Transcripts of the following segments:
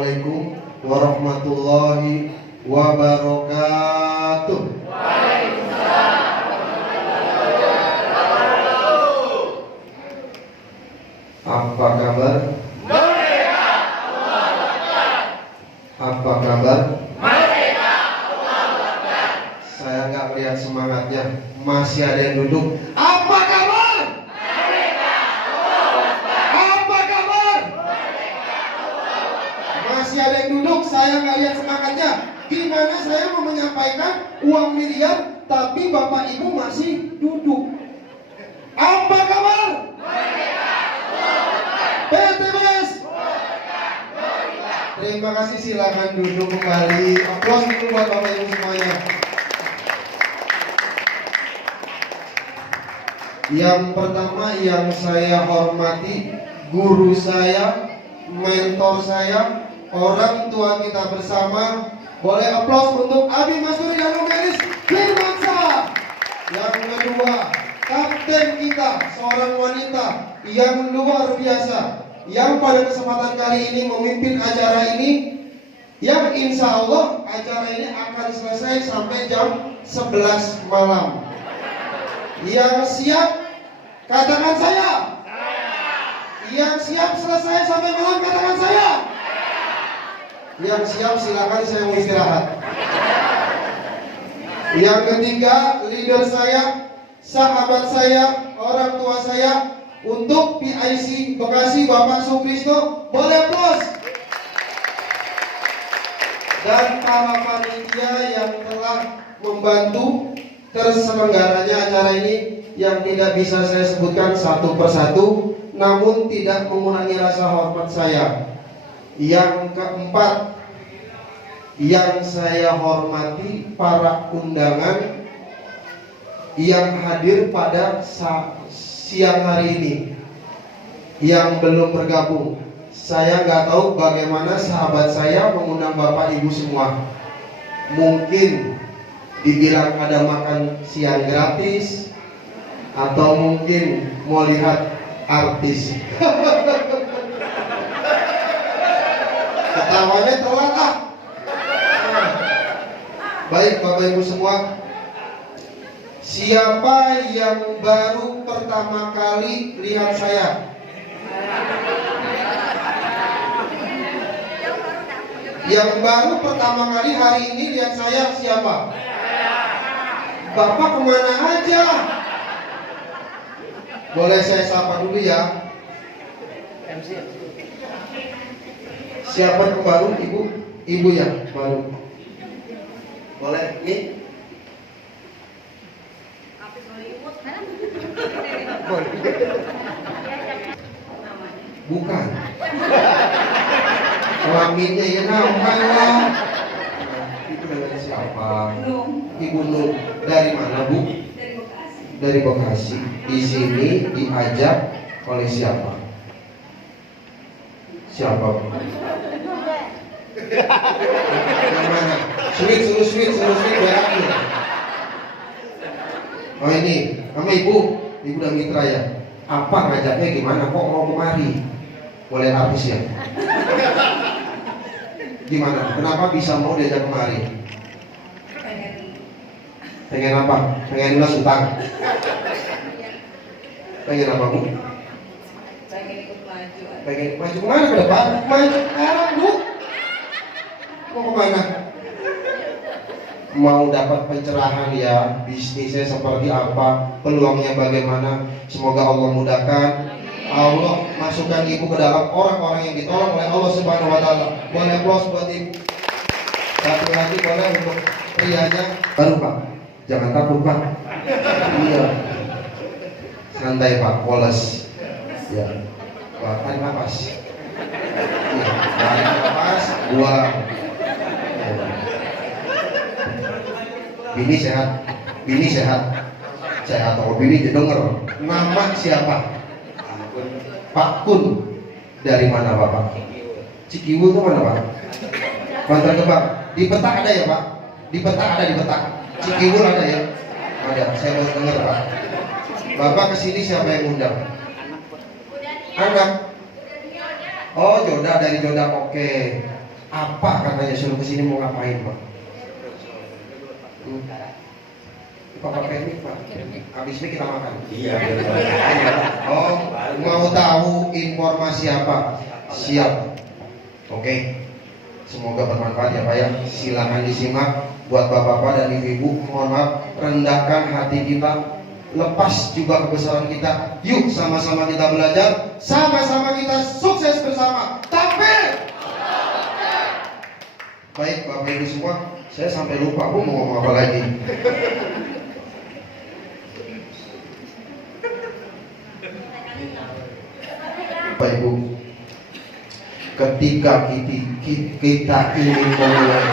Assalamualaikum warahmatullahi wabarakatuh. Apa kabar? Merdeka! Apa kabar? Merdeka! Saya nggak lihat semangatnya. Masih ada yang duduk. Apa kabar? Merdeka! Apa kabar? Masih ada yang duduk. Saya nggak lihat semangatnya. Gimana saya mau menyampaikan uang miliar, tapi bapak ibu masih duduk? Apa kabar? PTBS. Terima kasih, silakan duduk kembali. Aplaus dulu buat bapak ibu semuanya. Yang pertama yang saya hormati, guru saya, mentor saya, orang tua kita bersama. Boleh aplaus untuk Abi Masuri dan Numeris Firmansyah. Yang kedua, kapten kita, seorang wanita yang luar biasa, yang pada kesempatan kali ini memimpin acara ini, yang insya Allah acara ini akan selesai sampai jam 11 malam. Yang siap, katakan saya. Yang siap selesai sampai malam, katakan saya. Yang siap silakan, saya mau istirahat. Yang ketiga, leader saya, sahabat saya, orang tua saya, untuk PIC Bekasi Bapak Sukrisno, boleh plus. Dan para panitia yang telah membantu terselenggaranya acara ini, yang tidak bisa saya sebutkan satu persatu, namun tidak mengurangi rasa hormat saya. Yang keempat, yang saya hormati para undangan yang hadir pada siang hari ini, yang belum bergabung. Saya nggak tahu bagaimana sahabat saya mengundang bapak ibu semua. Mungkin dibilang ada makan siang gratis, atau mungkin mau lihat artis. Ketawanya telat ah. Baik bapak ibu semua, siapa yang baru pertama kali lihat saya? Yang baru pertama kali hari ini lihat saya siapa? Bapak kemana aja? Boleh saya sapa dulu ya? Siapa yang baru? Ibu? Ibu ya baru. Boleh nih? Bukan. Kelaminnya ya namanya. Ibu namanya siapa? Ibu Nur. Dari mana Bu? Dari Bekasi. Di sini diajak oleh siapa? Siapa Bu? Yang mana? Sweet biar aku. Oh ini, sama ibu udah mitra ya. Apa ngajaknya gimana? Kok mau kemari? Boleh artis ya? Gimana? Kenapa bisa mau diajak kemari? Pengen apa? Pengen lunas utang? Pengen apa Bu? Pengen ikut maju. Pengen maju kemana ke depan? Maju sekarang Bu. Mau kemana? Mau dapat pencerahan ya, bisnisnya seperti apa, peluangnya bagaimana. Semoga Allah mudahkan. Allah masukkan ibu ke dalam orang-orang yang ditolong oleh Allah Subhanahu wa Ta'ala. Boleh aplaus buat ibu. Satu lagi boleh untuk prianya. Baru Pak, jangan takut Pak. Iya, santai Pak, poles. Ya, tarik nafas. Iya, tarik nafas, buang. Bini sehat, oh bini denger. Nama siapa? Pak Kun. Dari mana Bapak? Cikiwu itu mana Pak? Bantar Gebang. Di peta ada ya Pak? Di peta ada di peta. Cikiwu ada ya? Ada. Saya mau denger Pak. Bapak kesini siapa yang undang? Anak. Oh Joda, dari Joda, oke. Apa katanya suruh kesini mau ngapain Pak? Pak Permit Pak. Habis ini kita makan. Iya. Oh, mau tahu informasi apa? Siap. Oke. Semoga bermanfaat ya Pak ya. Silakan disimak buat bapak-bapak dan ibu-ibu. Mohon maaf, rendahkan hati kita, lepas juga kebesaran kita. Yuk sama-sama kita belajar, sama-sama kita sukses bersama. Takbir! Baik Bapak Ibu semua, saya sampai lupa aku mau ngomong apa lagi. Bapak Ibu, ketika kita ingin memulai,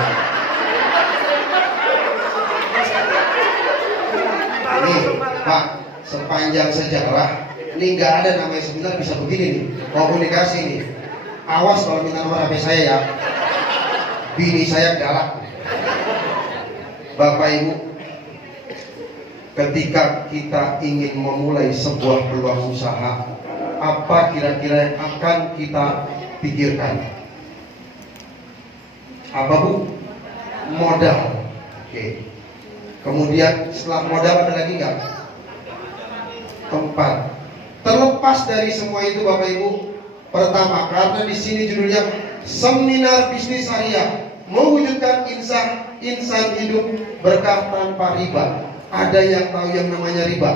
nih Pak, sepanjang sejarah ini nggak ada namanya seminar bisa begini nih, komunikasi nih. Awas kalau minta nomor HP saya ya, bini saya galak. Bapak Ibu, ketika kita ingin memulai sebuah peluang usaha, apa kira-kira yang akan kita pikirkan? Apa Bu? Modal. Oke. Kemudian setelah modal ada lagi nggak? Tempat. Terlepas dari semua itu Bapak Ibu, pertama, karena di sini judulnya Seminar Bisnis Syariah, mewujudkan insan hidup berkah tanpa riba. Ada yang tahu yang namanya riba?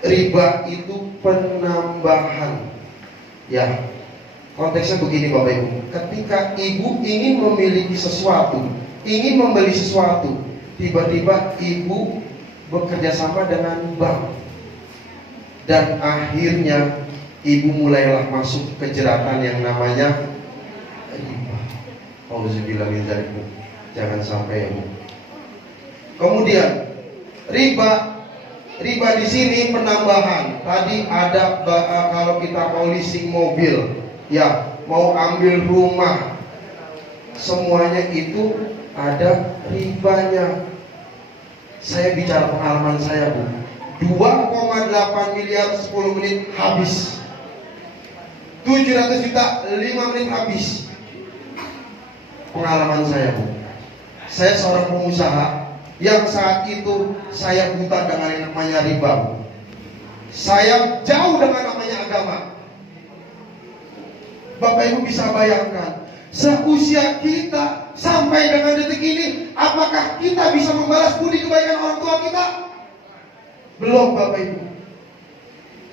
Riba itu penambahan. Ya, konteksnya begini Bapak Ibu. Ketika ibu ingin memiliki sesuatu, ingin membeli sesuatu, tiba-tiba ibu bekerja sama dengan bank, dan akhirnya ibu mulailah masuk ke jeratan yang namanya riba. Auzubillah min dzalik. Jangan sampai ya Bu. Kemudian riba di sini penambahan. Tadi ada kalau kita mau leasing mobil, ya, mau ambil rumah, semuanya itu ada ribanya. Saya bicara pengalaman saya Bu, 2,8 miliar 10 menit habis, 700 juta 5 menit habis. Pengalaman saya Bu, saya seorang pengusaha yang saat itu saya buta dengan yang namanya riba. Saya jauh dengan namanya agama. Bapak Ibu bisa bayangkan, seusia kita sampai dengan detik ini, apakah kita bisa membalas budi kebaikan orang tua kita? Belum Bapak Ibu.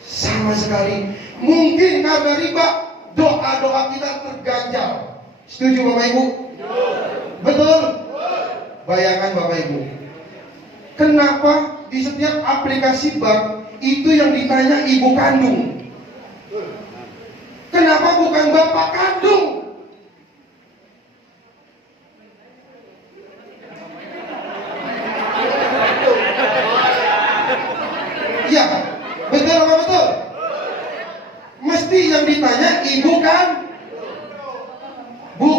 Sama sekali. Mungkin karena riba, doa-doa kita terganjal. Setuju Bapak Ibu? Betul? Bayangkan Bapak Ibu, kenapa di setiap aplikasi bank itu yang ditanya ibu kandung? Kenapa bukan bapak kandung? Iya, betul apa betul? Mesti yang ditanya ibu kan? Bu,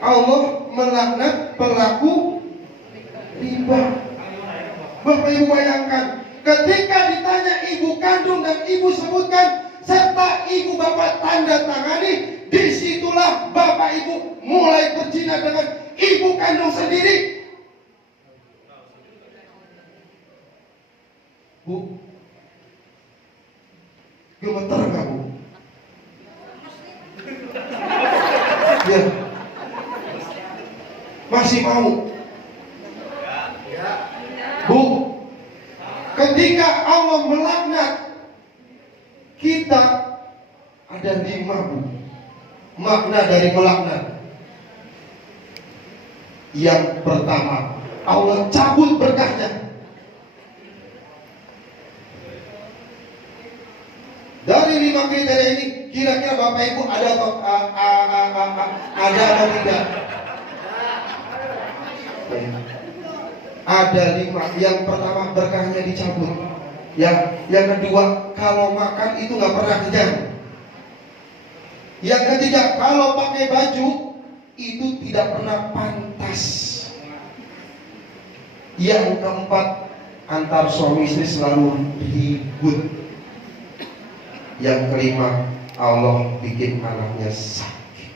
Allah melaknat pelaku riba. Bapak Ibu bayangkan, ketika ditanya ibu kandung dan ibu sebutkan serta ibu bapak tanda tangani, disitulah Bapak Ibu mulai berzina dengan ibu kandung sendiri. Bu, gemeter nggak Bu? Ya, masih mau? Bu, ketika Allah melaknat kita, ada 5 Bu makna dari melaknat. Yang pertama, Allah cabut berkahnya. Dari 5 kriteria ini, kira-kira Bapak Ibu ada atau tidak? Ada 5. Yang pertama, berkahnya dicabut. Yang kedua, kalau makan itu nggak pernah kenyang. Yang ketiga, kalau pakai baju itu tidak pernah pantas. Yang keempat, antar suami istri selalu ribut. Yang kelima, Allah bikin anaknya sakit.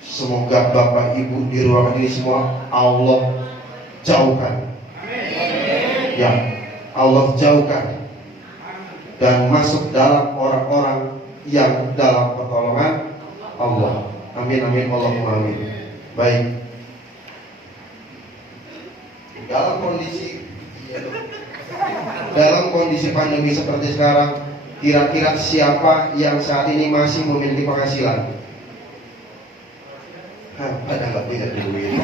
Semoga Bapak Ibu di ruangan ini semua Allah jauhkan. Ya, Allah jauhkan dan masuk dalam orang-orang yang dalam pertolongan Allah. Amin amin Allahumma amin. Baik. Dalam kondisi pandemi seperti sekarang, kira-kira siapa yang saat ini masih memiliki penghasilan? Pada nggak punya duit.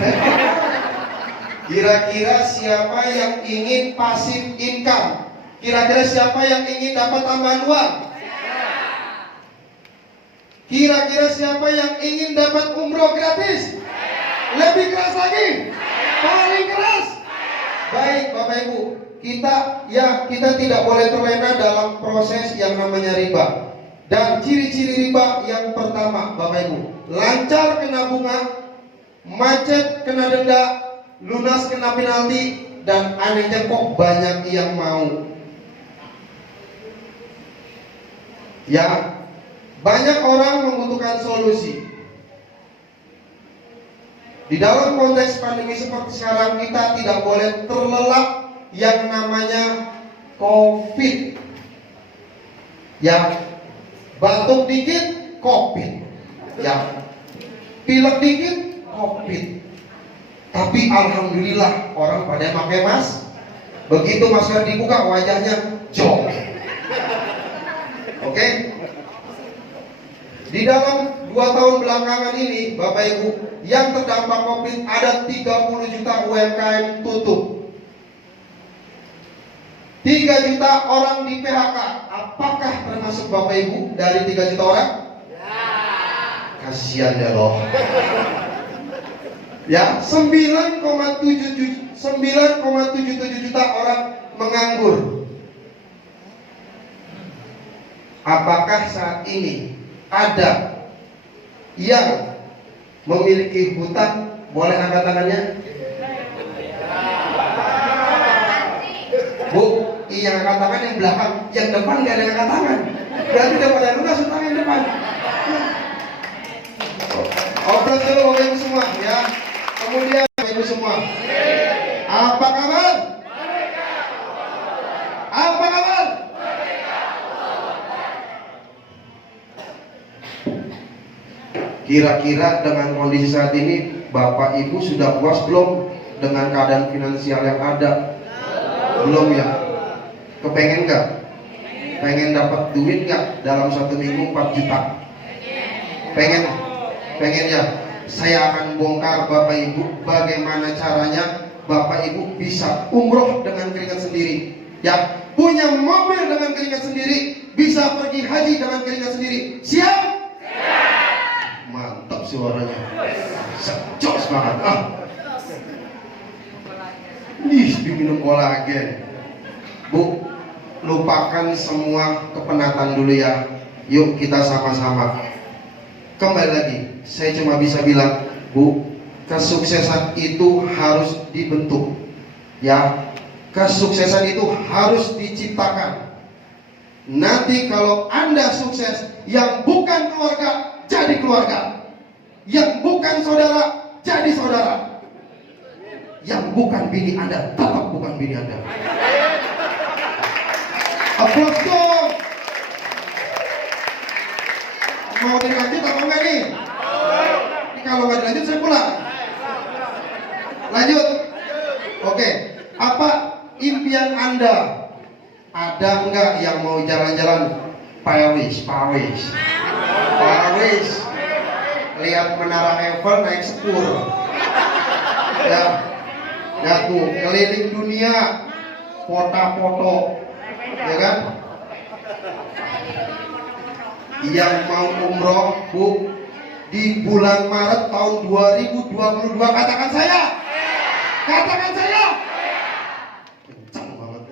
Kira-kira siapa yang ingin pasif income? Kira-kira siapa yang ingin dapat tambahan uang? Kira-kira siapa yang ingin dapat umroh gratis? Lebih keras lagi? Paling keras? Baik Bapak Ibu, kita tidak boleh terlena dalam proses yang namanya riba. Dan ciri-ciri riba yang pertama Bapak Ibu, lancar kena bunga, macet kena denda, lunas kena penalti, dan anehnya kok banyak yang mau. Ya, banyak orang membutuhkan solusi. Di dalam konteks pandemi seperti sekarang, kita tidak boleh terlelap yang namanya COVID. Ya, batuk dikit, COVID. Ya, pilek dikit, COVID. Tapi alhamdulillah orang pada pakai masker. Begitu masker dibuka, wajahnya jong. Oke? Di dalam 2 tahun belakangan ini, Bapak Ibu, yang terdampak COVID ada 30 juta UMKM tutup. 3 juta orang di PHK. Apakah termasuk Bapak Ibu dari 3 juta orang? Kasihan ya loh. Ya, 9,77 juta orang menganggur. Apakah saat ini ada yang memiliki hutang? Boleh angkat tangannya? Bu, yang angkat tangan yang belakang, yang depan gak ada yang angkat tangan. Berarti daripada lunas hutang yang depan. Obrol dulu Bapak Ibu semua ya. Kemudian Bapak Ibu semua, apa kabar? Apa kabar? Kira-kira dengan kondisi saat ini Bapak Ibu sudah puas belum dengan keadaan finansial yang ada? Belum ya? Kepengen gak? Pengen dapat duit gak dalam 1 minggu 4 juta? Pengen? Pengen ya? Saya akan bongkar Bapak Ibu bagaimana caranya Bapak Ibu bisa umroh dengan keringat sendiri. Ya, punya mobil dengan keringat sendiri, bisa pergi haji dengan keringat sendiri. Siap? Mantap suaranya, secos banget. Diminum kolagen. Bu, lupakan semua kepenatan dulu ya. Yuk kita sama-sama. Kembali lagi, saya cuma bisa bilang, Bu, kesuksesan itu harus dibentuk. Ya, kesuksesan itu harus diciptakan. Nanti kalau Anda sukses, yang bukan keluarga jadi keluarga, yang bukan saudara jadi saudara, yang bukan bini Anda tetap bukan bini Anda. Aplaus dong. Mau dilanjut apa enggak nih? Kalau nggak dilanjut saya pulang. Lanjut. Oke. Apa impian Anda? Ada enggak yang mau jalan-jalan Paris? Lihat menara Eiffel naik sepur. Ya tuh keliling dunia, foto-foto, ya kan? Yang mau umroh, Bu, di bulan Maret tahun 2022, katakan saya. Katakan saya. Kencang banget.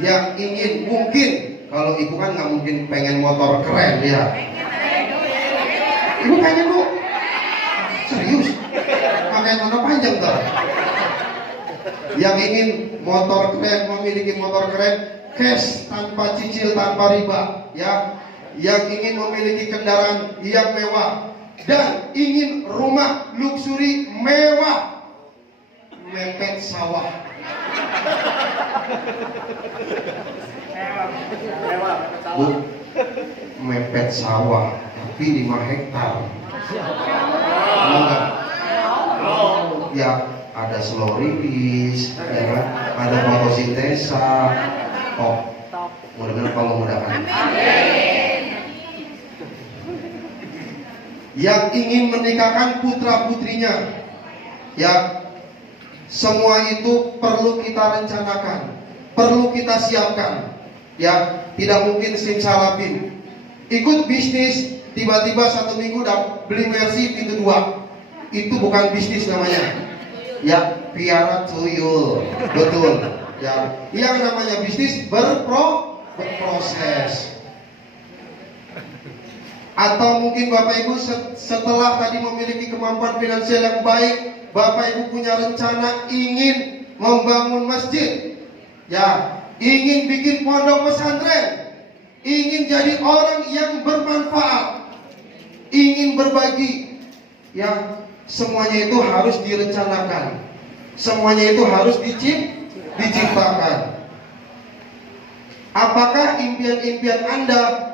Yang ingin, mungkin kalau ibu kan nggak mungkin pengen motor keren ya. Ibu pengen, Bu? Serius? Pakai celana panjang tuh. Yang ingin motor keren, memiliki motor keren, cash tanpa cicil, tanpa riba, ya. Yang ingin memiliki kendaraan yang mewah dan ingin rumah luxury mewah, mepet sawah. Bu, mepet sawah tapi 5 hektar. Mau nggak? Ya, ada slow release, ya kan? Ada fotosintesa, top. Mudah-mudahan kalau mudahkan. Yang ingin menikahkan putra putrinya, ya, semua itu perlu kita rencanakan, perlu kita siapkan, ya. Tidak mungkin simsalabim ikut bisnis tiba-tiba 1 minggu udah beli Mercy pintu 2. Itu bukan bisnis namanya, ya. Piara tuyul, betul, ya. Yang namanya bisnis berproses. Atau mungkin Bapak Ibu setelah tadi memiliki kemampuan finansial yang baik, Bapak Ibu punya rencana ingin membangun masjid, ya, ingin bikin pondok pesantren, ingin jadi orang yang bermanfaat, ingin berbagi, ya. Semuanya itu harus direncanakan, semuanya itu harus diciptakan. Apakah impian-impian Anda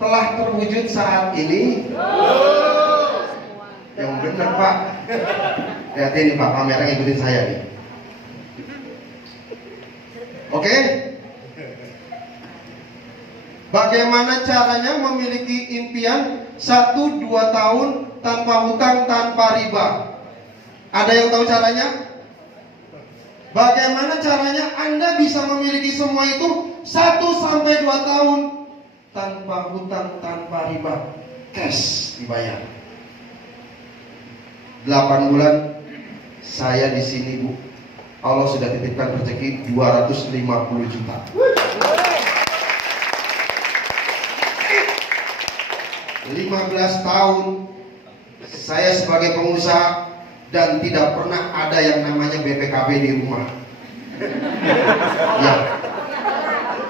telah terwujud saat ini? Yang benar, Pak. Lihat ini, Pak, kamera ngikutin saya nih. Oke? Bagaimana caranya memiliki impian 1-2 tahun tanpa hutang, tanpa riba? Ada yang tahu caranya? Bagaimana caranya Anda bisa memiliki semua itu 1-2 tahun tanpa hutang, tanpa riba? Cash dibayar. 8 bulan saya di sini, Bu. Allah sudah titipkan rezeki 250 juta. 15 tahun saya sebagai pengusaha dan tidak pernah ada yang namanya BPKB di rumah. Ya,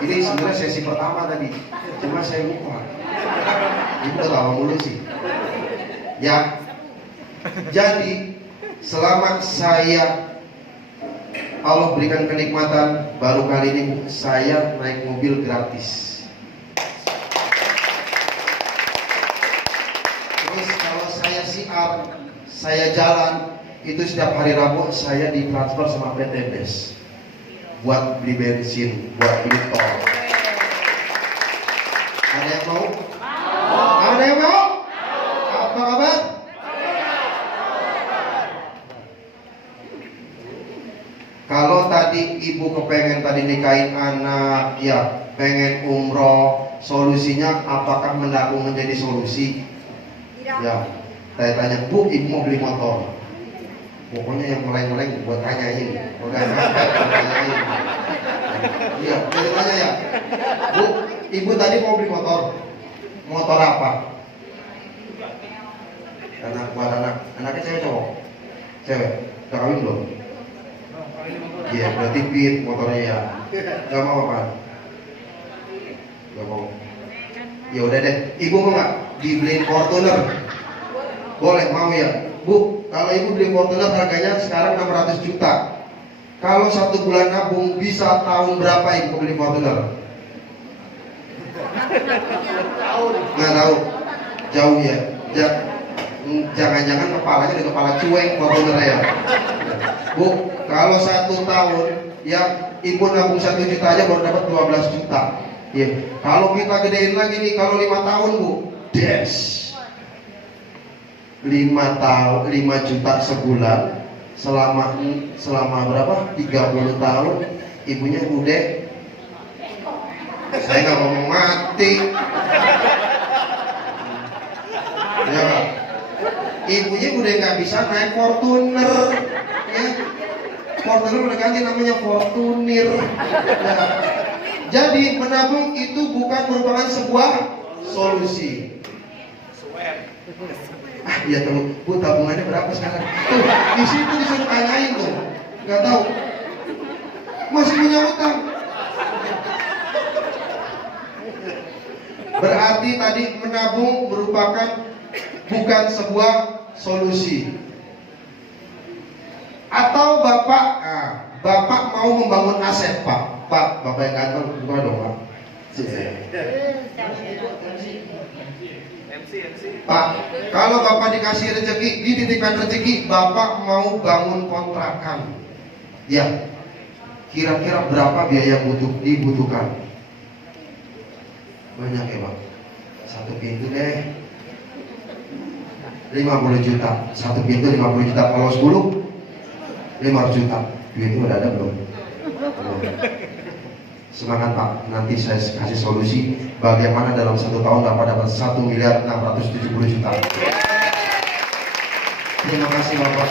ini sebenarnya sesi pertama tadi, cuma saya lupa. Ini udah lama mulu sih. Ya, jadi selama saya Allah berikan kenikmatan, baru kali ini saya naik mobil gratis. Terus kalau saya siar, saya jalan, itu setiap hari Rabu saya ditransfer sama PT BES buat beli bensin, buat beli tol. Ada yang mau? Ada yang mau? Apa kabar? Kalau tadi ibu kepengen tadi nikahin anak, ya pengen umroh, solusinya apakah menabung menjadi solusi? Ya, saya tanya, Bu, ibu mau beli motor? Pokoknya yang meleng-meleng buat tanyain, bukan tanyain. Iya, saya tanya ya, Bu, ibu tadi mau beli motor? Motor apa? Buat anaknya cewek cowok? Cewek, udah kawin belum? Iya, berarti Beat motornya ya. Gak mau apa? Gak mau. Ya udah deh, ibu mau nggak dibeliin Fortuner? Boleh, mau ya, Bu. Kalau ibu beli Fortuner harganya sekarang 600 juta. Kalau 1 bulan nabung bisa tahun berapa ibu beli Fortuner? Nggak tahu. Jauh ya. Jangan-jangan kepalanya di kepala cuek Fortuner ya. Bu, kalau 1 tahun ya ibu nabung 1 juta aja baru dapat 12 juta. Ya. Kalau kita gedein lagi nih, kalau 5 tahun Bu, des 5 juta sebulan selama berapa? 30 tahun ibunya udah, saya nggak ngomong mati ya Pak. Ibunya udah nggak bisa naik Fortuner ya. Fortuner udah ganti namanya Fortunir ya. Jadi menabung itu bukan merupakan sebuah solusi. Iya teman, Bu, tabungannya berapa sekarang? Tuh, di situ disuruh tanyain tuh, nggak tahu. Masih punya utang. Berarti tadi menabung merupakan bukan sebuah solusi. Atau Bapak mau membangun aset, Pak. Bapak yang ganteng, buka dong, Pak. Pak, kalau Bapak dikasih rezeki, dititipkan rezeki, Bapak mau bangun kontrakan. Ya, kira-kira berapa biaya dibutuhkan? Banyak ya, Pak. Satu pintu deh 50 juta. Satu pintu 50 juta. Kalau 10 500 juta. Duitnya udah ada belum? Belum. Semangat Pak, nanti saya kasih solusi bagaimana dalam 1 tahun dapat 1.670 juta. Terima kasih Bapak.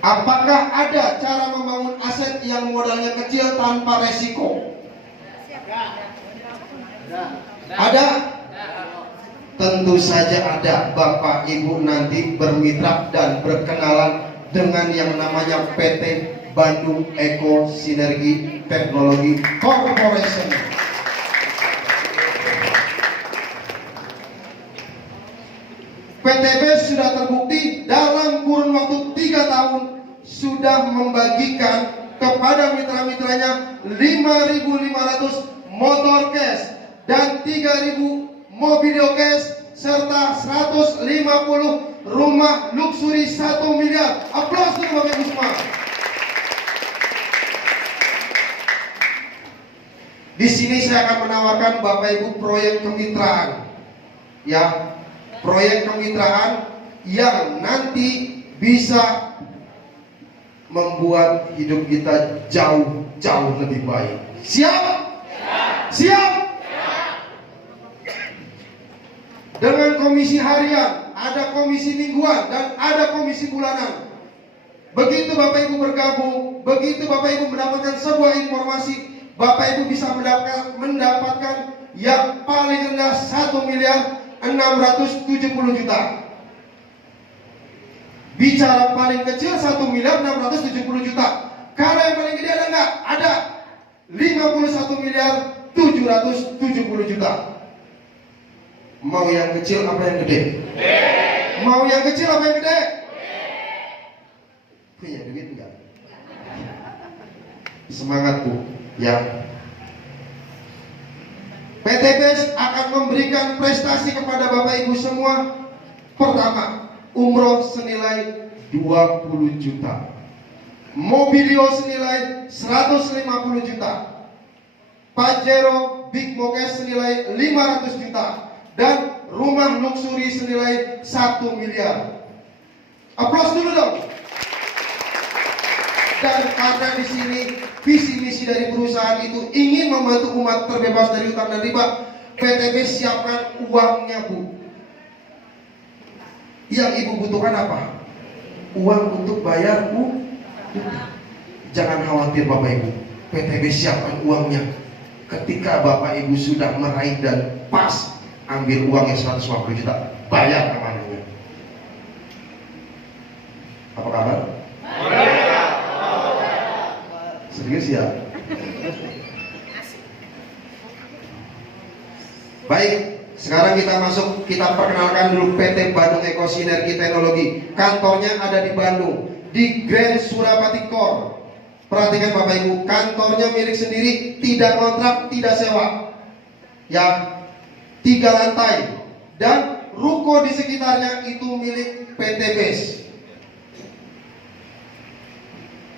Apakah ada cara membangun aset yang modalnya kecil tanpa resiko? Ada? Tentu saja ada. Bapak Ibu nanti bermitra dan berkenalan dengan yang namanya PT Bandung Eko Sinergi Teknologi Corporation. PTB sudah terbukti dalam kurun waktu 3 tahun sudah membagikan kepada mitra-mitranya 5.500 motor cash dan 3.000 mobil cash serta 150 rumah luksuri 1 miliar. Aplaus untuk Bapak Ibu semua. Di sini saya akan menawarkan Bapak Ibu proyek kemitraan. Ya, proyek kemitraan yang nanti bisa membuat hidup kita jauh lebih baik. Siap? Siap? Dengan komisi harian, ada komisi mingguan, dan ada komisi bulanan. Begitu Bapak Ibu bergabung, begitu Bapak Ibu mendapatkan sebuah informasi, Bapak Ibu bisa mendapatkan yang paling rendah 1.670 juta. Bicara paling kecil 1.670 juta. Kalau yang paling gede ada enggak? Ada 51.770 juta. Mau yang kecil apa yang gede? Mau yang kecil apa yang gede? Punya duit enggak? Semangat Bu, ya. PTB akan memberikan prestasi kepada Bapak Ibu semua. Pertama, umroh senilai 20 juta, mobilio senilai 150 juta, Pajero Big Mokes senilai 500 juta, dan rumah luksuri senilai 1 miliar. Aplaus dulu dong. Dan karena di sini visi misi dari perusahaan itu ingin membantu umat terbebas dari utang dan riba, PTB siapkan uangnya Bu. Yang Ibu butuhkan apa? Uang untuk bayar Bu. Jangan khawatir Bapak Ibu, PTB siapkan uangnya. Ketika Bapak Ibu sudah meraih dan pas, ambil uangnya 150 juta, bayar amanahnya. Apa kabar? Serius ya? Baik, sekarang kita perkenalkan dulu PT Bandung Eko Sinergi Teknologi. Kantornya ada di Bandung, di Grand Surapati Core. Perhatikan Bapak Ibu, kantornya milik sendiri, tidak kontrak, tidak sewa. Ya, 3 lantai, dan ruko di sekitarnya itu milik PT BES.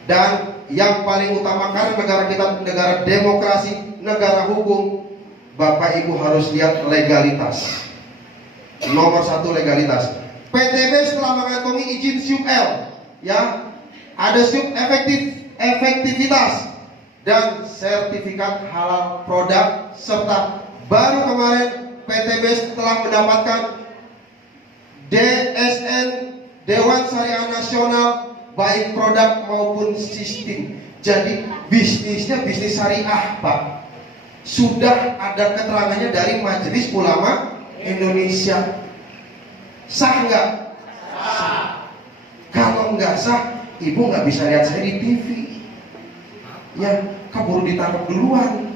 Dan yang paling utama, karena negara kita negara demokrasi, negara hukum, Bapak Ibu harus lihat legalitas. Nomor 1 legalitas. PT BES telah mengantongi izin SUP L, ya, ada SUP efektivitas dan sertifikat halal produk, serta baru kemarin PT BES telah mendapatkan DSN Dewan Syariah Nasional, baik produk maupun sistem. Jadi bisnisnya bisnis syariah Pak. Sudah ada keterangannya dari Majelis Ulama Indonesia. Sah nggak? Sah. Kalau nggak sah, ibu nggak bisa lihat saya di TV. Ya, keburu ditangkap duluan.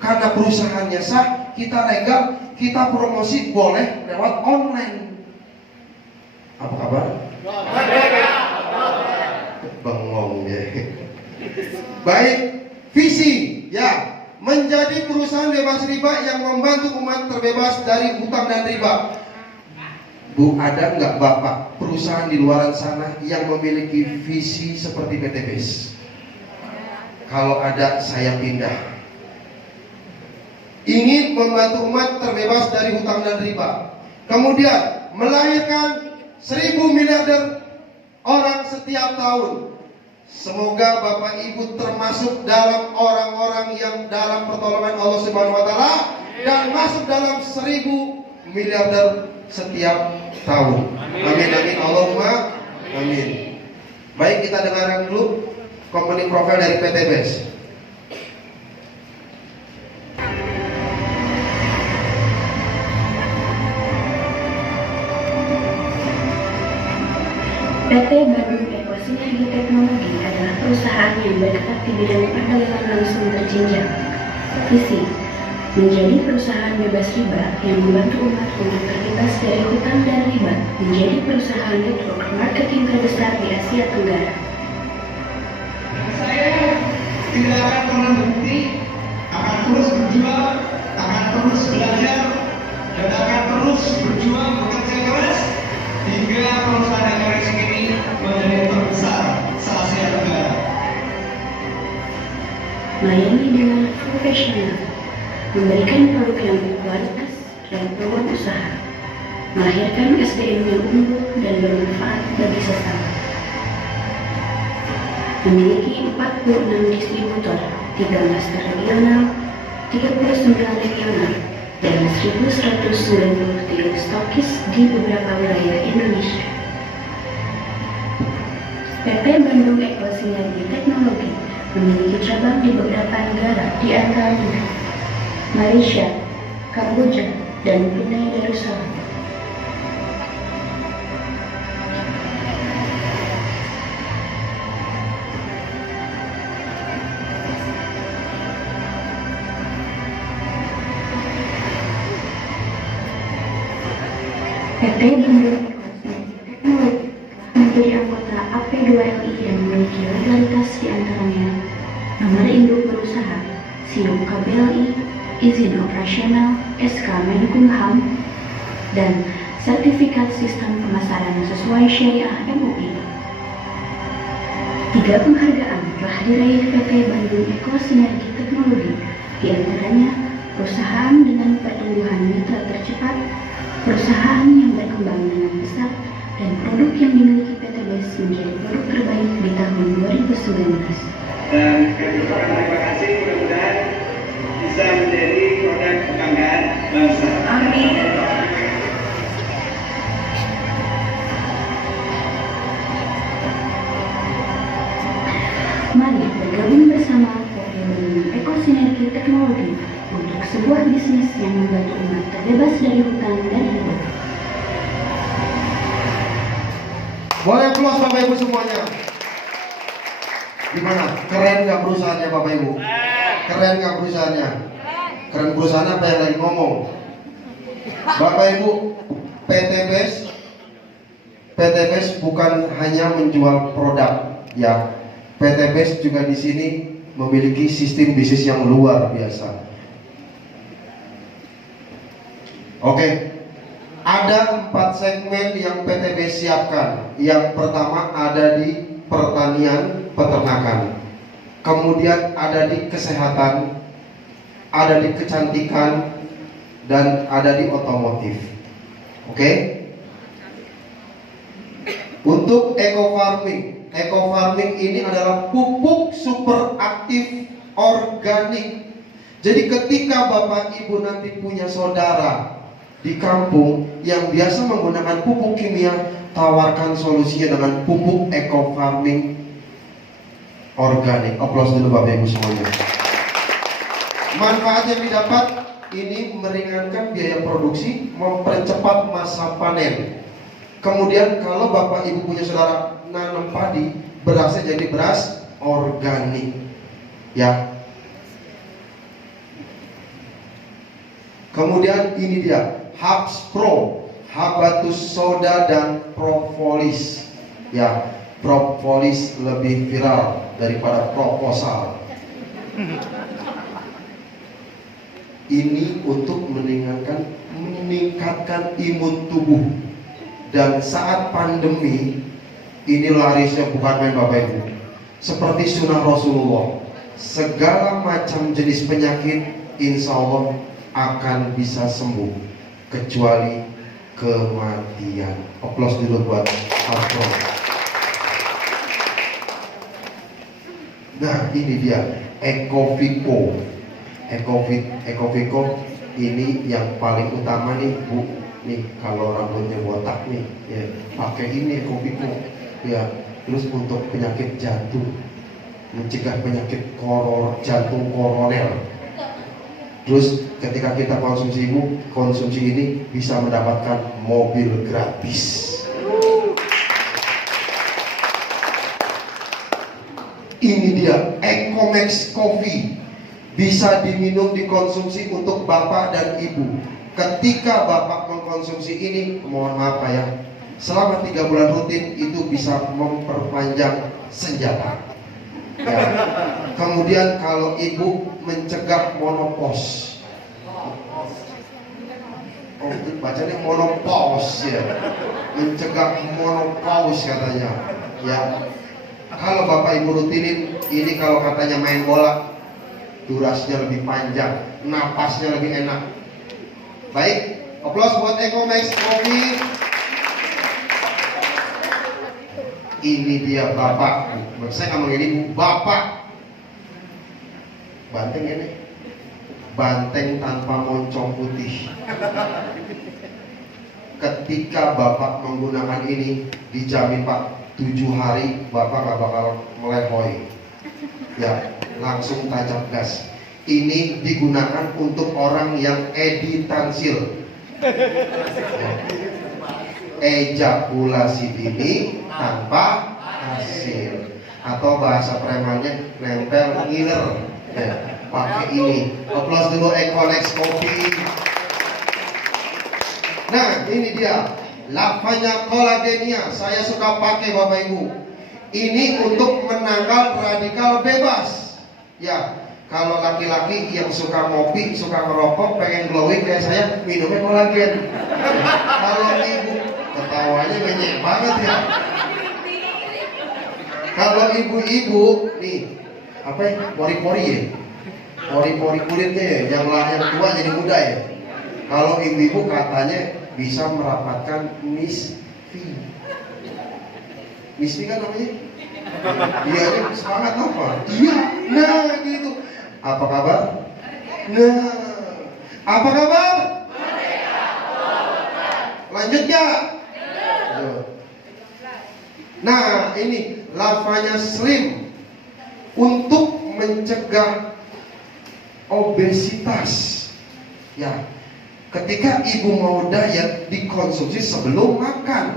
Karena perusahaannya sah, kita legal, kita promosi boleh lewat online. Apa kabar? Bengong ya. Baik, visi ya, menjadi perusahaan bebas riba yang membantu umat terbebas dari hutang dan riba. Bu, ada nggak Bapak perusahaan di luar sana yang memiliki visi seperti PTBS? Kalau ada, saya pindah. Ingin membantu umat terbebas dari hutang dan riba. Kemudian melahirkan 1.000 miliarder orang setiap tahun. Semoga Bapak Ibu termasuk dalam orang-orang yang dalam pertolongan Allah Subhanahu wa taala dan masuk dalam 1.000 miliarder setiap tahun. Amin amin Allahumma amin. Baik, kita dengarkan dulu company profile dari PTBS. PT Bandung Eko Sinergi Teknologi adalah perusahaan yang bergerak di bidang perdagangan langsung berjenjang. Visi: menjadi perusahaan bebas riba yang membantu umat untuk terbebas dari hutang dan riba, menjadi perusahaan network marketing terbesar di Asia Tenggara. Saya tidak akan pernah berhenti, akan terus berjuang, akan terus belajar, dan akan terus berjuang bekerja keras hingga perusahaan Ekorex ini menjadi terbesar se-Asia Tenggara. Melayani dengan profesional, memberikan produk yang berkualitas dan peluang usaha, melahirkan SDM yang unggul dan bermanfaat bagi sesama. Memiliki 46 distributor, 13 regional, 39 regional, dan 1.193 stokis di beberapa wilayah Indonesia. PT Bandung Eko Sinergi Teknologi memiliki cabang di beberapa negara, di antaranya Malaysia, Kamboja, dan Brunei Darussalam. PT Bandung Eko Sinergi Teknologi menjadi anggota AP2LI dan memiliki legalitas di antaranya nomor induk berusaha, SIUP KBLI, izin operasional, SK Menkumham, dan sertifikat sistem pemasaran sesuai syariah MUI. 3 penghargaan telah diraih PT Bandung Eko Sinergi Teknologi, di antaranya perusahaan dengan pertumbuhan mitra tercepat, perusahaan yang berkembang dengan pesat, dan produk yang dimiliki PTBS menjadi produk terbaik di tahun 2019. Dan kami ucapkan terima kasih, mudah-mudahan bisa menjadi produk kebanggaan bangsa. Amin. Mari bergabung bersama PT Bandung Eko Sinergi Teknologi untuk sebuah bisnis yang membantu umat terbebas dari hutang dan riba. Boleh applause Bapak Ibu semuanya. Gimana? Keren nggak perusahaannya Bapak Ibu? Keren nggak perusahaannya? Keren perusahaan apa yang lagi ngomong? Bapak Ibu, PTBS bukan hanya menjual produk, ya. PTBS juga di sini memiliki sistem bisnis yang luar biasa. Oke, ada 4 segmen yang PTBS siapkan. Yang pertama ada di pertanian peternakan, kemudian ada di kesehatan, ada di kecantikan, dan ada di otomotif. Oke? Untuk eco farming ini adalah pupuk super aktif organik. Jadi ketika Bapak Ibu nanti punya saudara di kampung yang biasa menggunakan pupuk kimia, tawarkan solusinya dengan pupuk eco farming organik. Aplaus dulu Bapak Ibu semuanya. Manfaat yang didapat ini meringankan biaya produksi, mempercepat masa panen. Kemudian kalau Bapak Ibu punya saudara nanam padi, berasnya jadi beras organik. Ya. Kemudian ini dia Habs Pro, habatus soda dan propolis. Ya, propolis lebih viral daripada proposal. Ini untuk meningkatkan imun tubuh. Dan saat pandemi ini larisnya bukan main Bapak Ibu. Seperti sunnah Rasulullah, segala macam jenis penyakit insya Allah akan bisa sembuh kecuali kematian. Aplaus dulu buat Alfro. Nah ini dia Ecoviko. Ecoviko ini yang paling utama nih Bu. Nih kalau rambutnya botak nih ya, pakai ini Ecoviko ya. Terus untuk penyakit jantung, mencegah penyakit jantung koroner. Terus ketika kita konsumsi ini bisa mendapatkan mobil gratis. Ini dia Ecomax Coffee, bisa diminum, dikonsumsi untuk bapak dan ibu. Ketika bapak mengkonsumsi ini, mohon maaf ya, selama 3 bulan rutin itu bisa memperpanjang senjata. Ya. Kemudian kalau ibu mencegah menopause, bacanya monopause ya, mencegah menopause katanya. Ya, kalau bapak ibu rutinin ini, kalau katanya main bola, durasinya lebih panjang, napasnya lebih enak. Baik, aplaus buat Ecomax Coffee. Ini dia bapak. Saya ngomong ini bapak. Banteng ini. Banteng tanpa moncong putih. Ketika bapak menggunakan ini, dijamin Pak, 7 hari bapak gak bakal melehoi. Ya, langsung tancap gas. Ini digunakan untuk orang yang editansil. Ejakulasi dini tanpa hasil, atau bahasa premannya nempel ngiler. Ya, pakai ini. Aplaus dulu Ecomax Coffee. Nah ini dia Lavanya Kolagenia. Saya suka pakai Bapak Ibu. Ini untuk menangkal radikal bebas. Ya, kalau laki-laki yang suka ngopi, suka ngerokok, pengen glowing kayak saya, minumnya kolagen. Kalau ibu, ketawanya banyak banget ya. Kalau ibu-ibu nih, apa ya, pori-pori ya, pori-pori kulitnya ya, yang tua jadi muda ya. Kalau ibu-ibu katanya bisa merapatkan Miss V. Miss V kan namanya? Iya, semangat apa? Iya, nah gitu. Apa kabar? Nah, apa kabar? Lanjut ya. Nah, ini lavanya slim untuk mencegah obesitas. Ya, ketika ibu mau diet, dikonsumsi sebelum makan.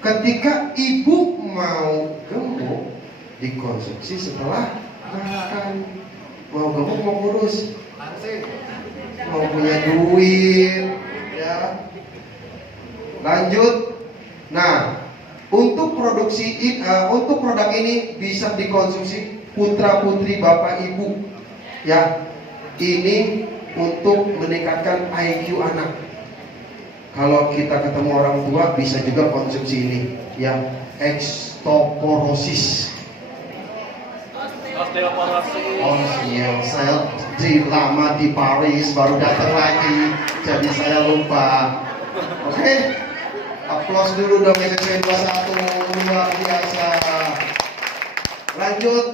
Ketika ibu mau gemuk, dikonsumsi setelah makan. Mau gemuk, mau kurus, mau punya duit, ya. Lanjut. Nah, untuk untuk produk ini bisa dikonsumsi putra putri bapak ibu, ya. Ini untuk meningkatkan IQ anak. Kalau kita ketemu orang tua bisa juga konsumsi ini, ya. Osteoporosis. Oh iya, saya lama di Paris baru datang lagi, jadi saya lupa. Oke, aplaus dulu dong SSB 21, luar biasa. Lanjut.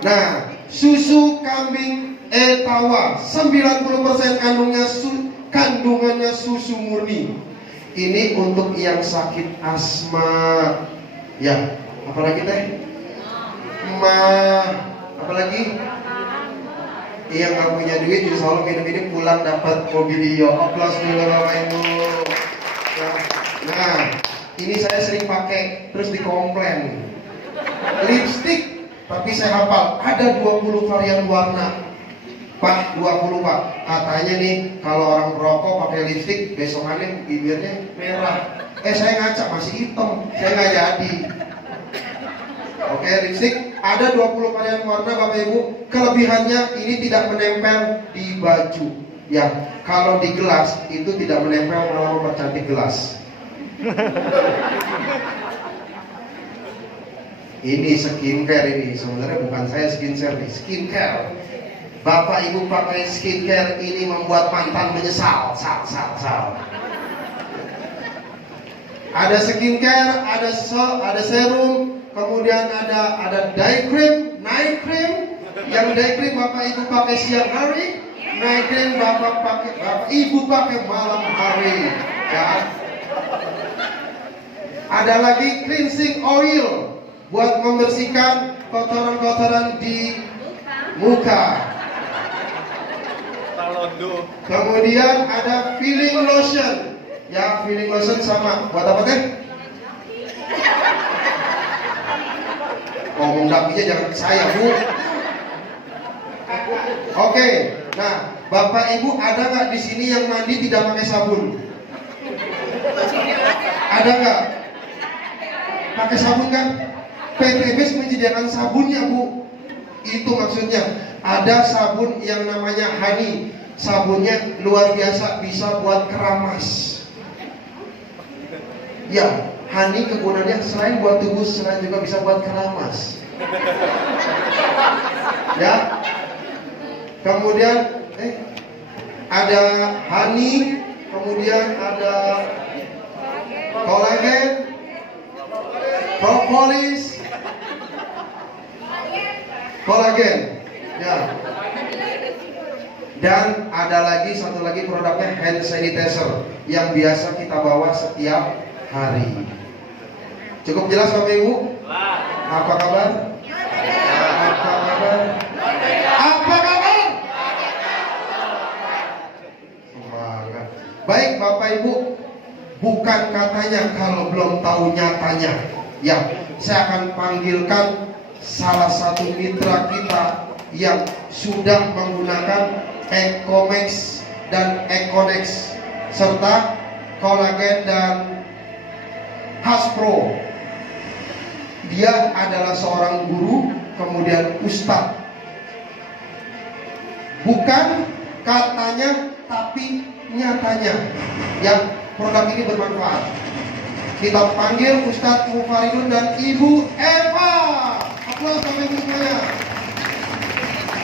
Nah, susu kambing Etawa 90% kandungannya susu murni. Ini untuk yang sakit asma. Ya, apalagi teh? Apalagi yang nggak punya duit, insya Allah minum ini pulang dapat mobilio. Aplaus dulu Bapak Ibu. Nah, ini saya sering pakai terus dikomplain. lipstick, tapi saya hafal ada 20 varian warna. Pak, 20 Pak. Katanya nih kalau orang merokok pakai lipstick besokannya bibirnya merah. Saya ngaca masih hitam, saya nggak jadi. Oke, lipstick ada 20 varian warna Bapak Ibu. Kelebihannya ini tidak menempel di baju. Ya, kalau di gelas itu tidak menempel kalau mempercantik gelas. Ini skincare ini sebenarnya bukan saya skincare nih, skincare. Bapak Ibu pakai skincare ini membuat mantan menyesal, sal. Ada skincare, ada serum, kemudian ada day cream, night cream. Yang day cream Bapak Ibu pakai siang hari, night cream Bapak Ibu pakai malam hari. Ya. Ada lagi cleansing oil buat membersihkan kotoran-kotoran di muka. Kemudian ada feeling lotion. Ya, feeling lotion sama buat apa teh? Ngomong dapinya jangan saya, Bu. Oke, nah Bapak Ibu ada nggak di sini yang mandi tidak pakai sabun? Ada nggak? Pakai sabun kan? PTBS menyediakan sabunnya, Bu. Itu maksudnya. Ada sabun yang namanya Honey. Sabunnya luar biasa, bisa buat keramas. Ya, Honey kegunaannya selain buat tubuh, selain juga bisa buat keramas. Ya. Kemudian ada Honey, kemudian ada kolagen, propolis, kolagen. Ya. Dan ada lagi satu lagi produknya hand sanitizer yang biasa kita bawa setiap hari. Cukup jelas Bapak Ibu? Apa kabar? Apa kabar? Apa kabar? Semangat. Baik Bapak Ibu, bukan katanya kalau belum tahu nyatanya. Ya, saya akan panggilkan salah satu mitra kita yang sudah menggunakan Ecomax dan Econex serta kolagen dan Haspro. Dia adalah seorang guru, kemudian ustadz. Bukan katanya, tapi nyatanya. Yang produk ini bermanfaat. Kita panggil Ustadz Mufaridun dan Ibu Eva. Aplaus Bapak Ibu semuanya.